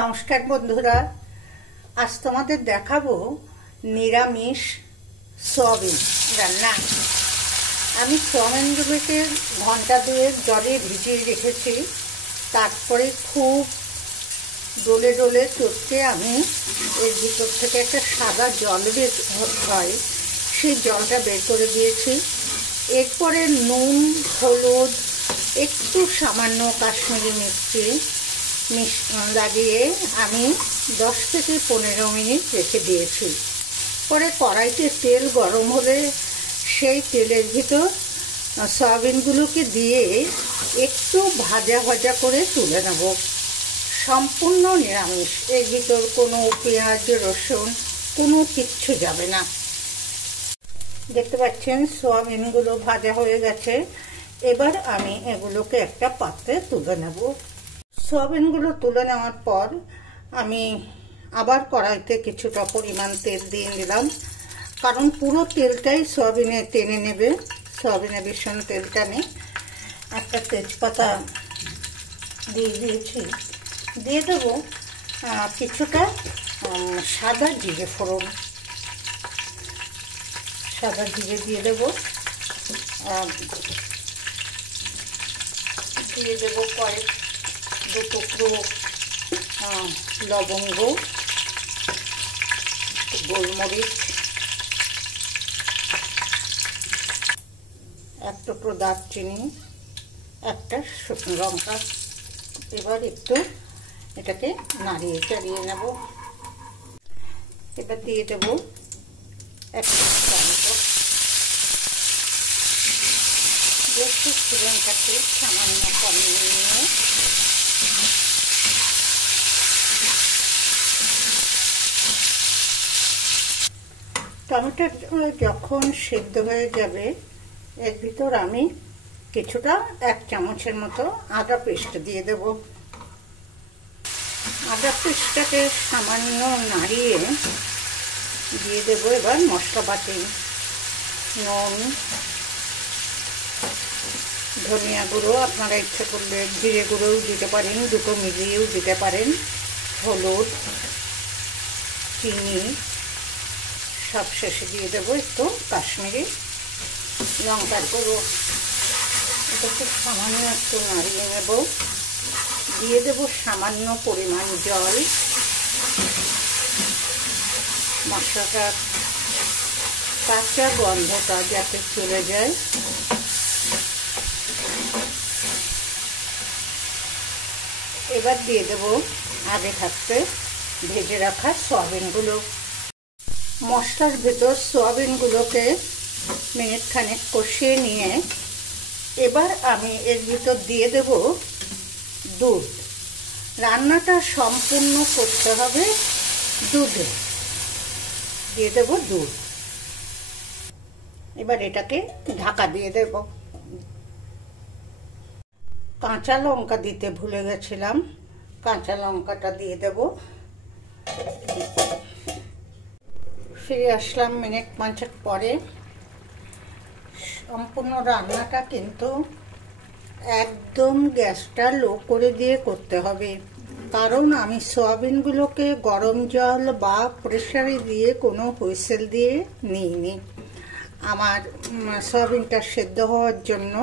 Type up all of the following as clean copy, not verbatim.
নমস্কার বন্ধুরা, আজ তোমাদের দেখাবো নিরামিষ সয়াবিন রান্না। আমি সয়াবিনগুলোকে ঘন্টা দুয়েক জলে ভিজিয়ে রেখেছি। তারপরে খুব ডলে ডলে চটকে আমি এর ভিতর থেকে একটা সাদা জল বের হয়, সেই জলটা বের করে দিয়েছি। এরপরে নুন, হলুদ, একটু সামান্য কাশ্মীরি মিষ্টি লাগিয়ে আমি 10 থেকে 15 মিনিট রেখে দিয়েছি। পরে কড়াইতে তেল গরম হলে সেই তেলের ভিতর সয়াবিনগুলোকে দিয়ে একটু ভাজা ভাজা করে তুলে নেব। সম্পূর্ণ নিরামিষ, এর ভিতর কোনো পেঁয়াজ রসুন কোনো কিচ্ছু যাবে না। দেখতে পাচ্ছেন সয়াবিনগুলো ভাজা হয়ে গেছে। এবার আমি এগুলোকে একটা পাত্রে তুলে নেব। সয়াবিনগুলো তুলে নেওয়ার পর আমি আবার কড়াইতে কিছুটা পরিমাণ তেল দিয়ে দিলাম, কারণ পুরো তেলটাই সয়াবিনে টেনে নেবে। সয়াবিনে ভীষণ তেল টানে। একটা তেজপাতা দিয়ে দিয়েছি। দিয়ে দেবো কিছুটা সাদা জিরে ফোড়ন। সাদা জিরে দিয়ে দেবো। দিয়ে দেবো কয়েক দু টুকরো লবঙ্গ, গোলমরিচ, এক টুকরো দারচিনি, একটা শুকনো লঙ্কা। এবার একটু এটাকে নাড়িয়ে চাড়িয়ে নেব। এবার দিয়ে দেব একটা টমেটো। বেশি ফ্লেমটাকে সামান্য কমিয়ে নিয়ে টমেটো যখন সেদ্ধ হয়ে যাবে, এর ভিতর আমি কিছুটা 1 চামচের মতো আদা পেস্ট দিয়ে দেব। আদা পেস্টটাকে সামান্য নাড়িয়ে দিয়ে দেবো এবার মশলা বাটি। নুন, ধনিয়া গুঁড়ো, আপনারা ইচ্ছে করলে জিরে গুঁড়োও দিতে পারেন, দুটো মিলিয়েও দিতে পারেন, হলুদ, চিনি, সব শেষে দিয়ে দেবো একটু কাশ্মীরি লঙ্কার গুঁড়ো। এটা খুব সামান্য একটু নাড়িয়ে নেব। দিয়ে দেবো সামান্য পরিমাণ জল। মশলাটার কাঁচা গন্ধটা যাতে চলে যায়। এবার দিয়ে দেবো আগে থাকতে ভেজে রাখা সয়াবিনগুলো। মশলার ভেতর সয়াবিনগুলোকে মিনিট খানেক কষিয়ে নিয়ে এবার আমি এর ভিতর দিয়ে দেব দুধ। রান্নাটা সম্পূর্ণ করতে হবে দুধে। দিয়ে দেব দুধ। এবার এটাকে ঢাকা দিয়ে দেব। কাঁচা লঙ্কা দিতে ভুলে গেছিলাম, কাঁচা লঙ্কাটা দিয়ে দেব। ফিরে আসলাম মিনিট 5 পরে। সম্পূর্ণ রান্নাটা কিন্তু একদম গ্যাসটা লো করে দিয়ে করতে হবে, কারণ আমি সয়াবিনগুলোকে গরম জল বা প্রেসারে দিয়ে কোনো হুইসেল দিয়ে নিইনি। আমার সয়াবিনটা সেদ্ধ হওয়ার জন্য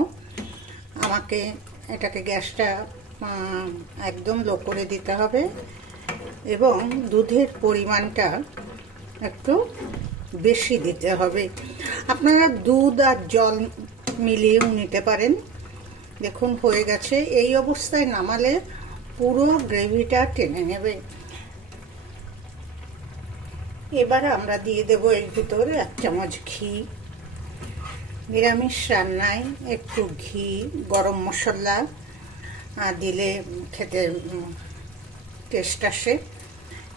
আমাকে এটাকে গ্যাসটা একদম লো করে দিতে হবে এবং দুধের পরিমাণটা একটু বেশি দিতে হবে। আপনারা দুধ আর জল মিলিয়েও নিতে পারেন। দেখুন হয়ে গেছে। এই অবস্থায় নামালে পুরো গ্রেভিটা টেনে নেবে। এবার আমরা দিয়ে দেব এর ভিতরে 1 চামচ ঘি। নিরামিষ রান্নায় একটু ঘি, গরম মশলা দিলে খেতে টেস্ট আসে।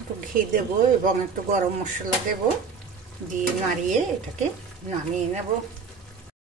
একটু ঘি দেব এবং একটু গরম মশলা দেব। দিয়ে নাড়িয়ে এটাকে নামিয়ে নেব।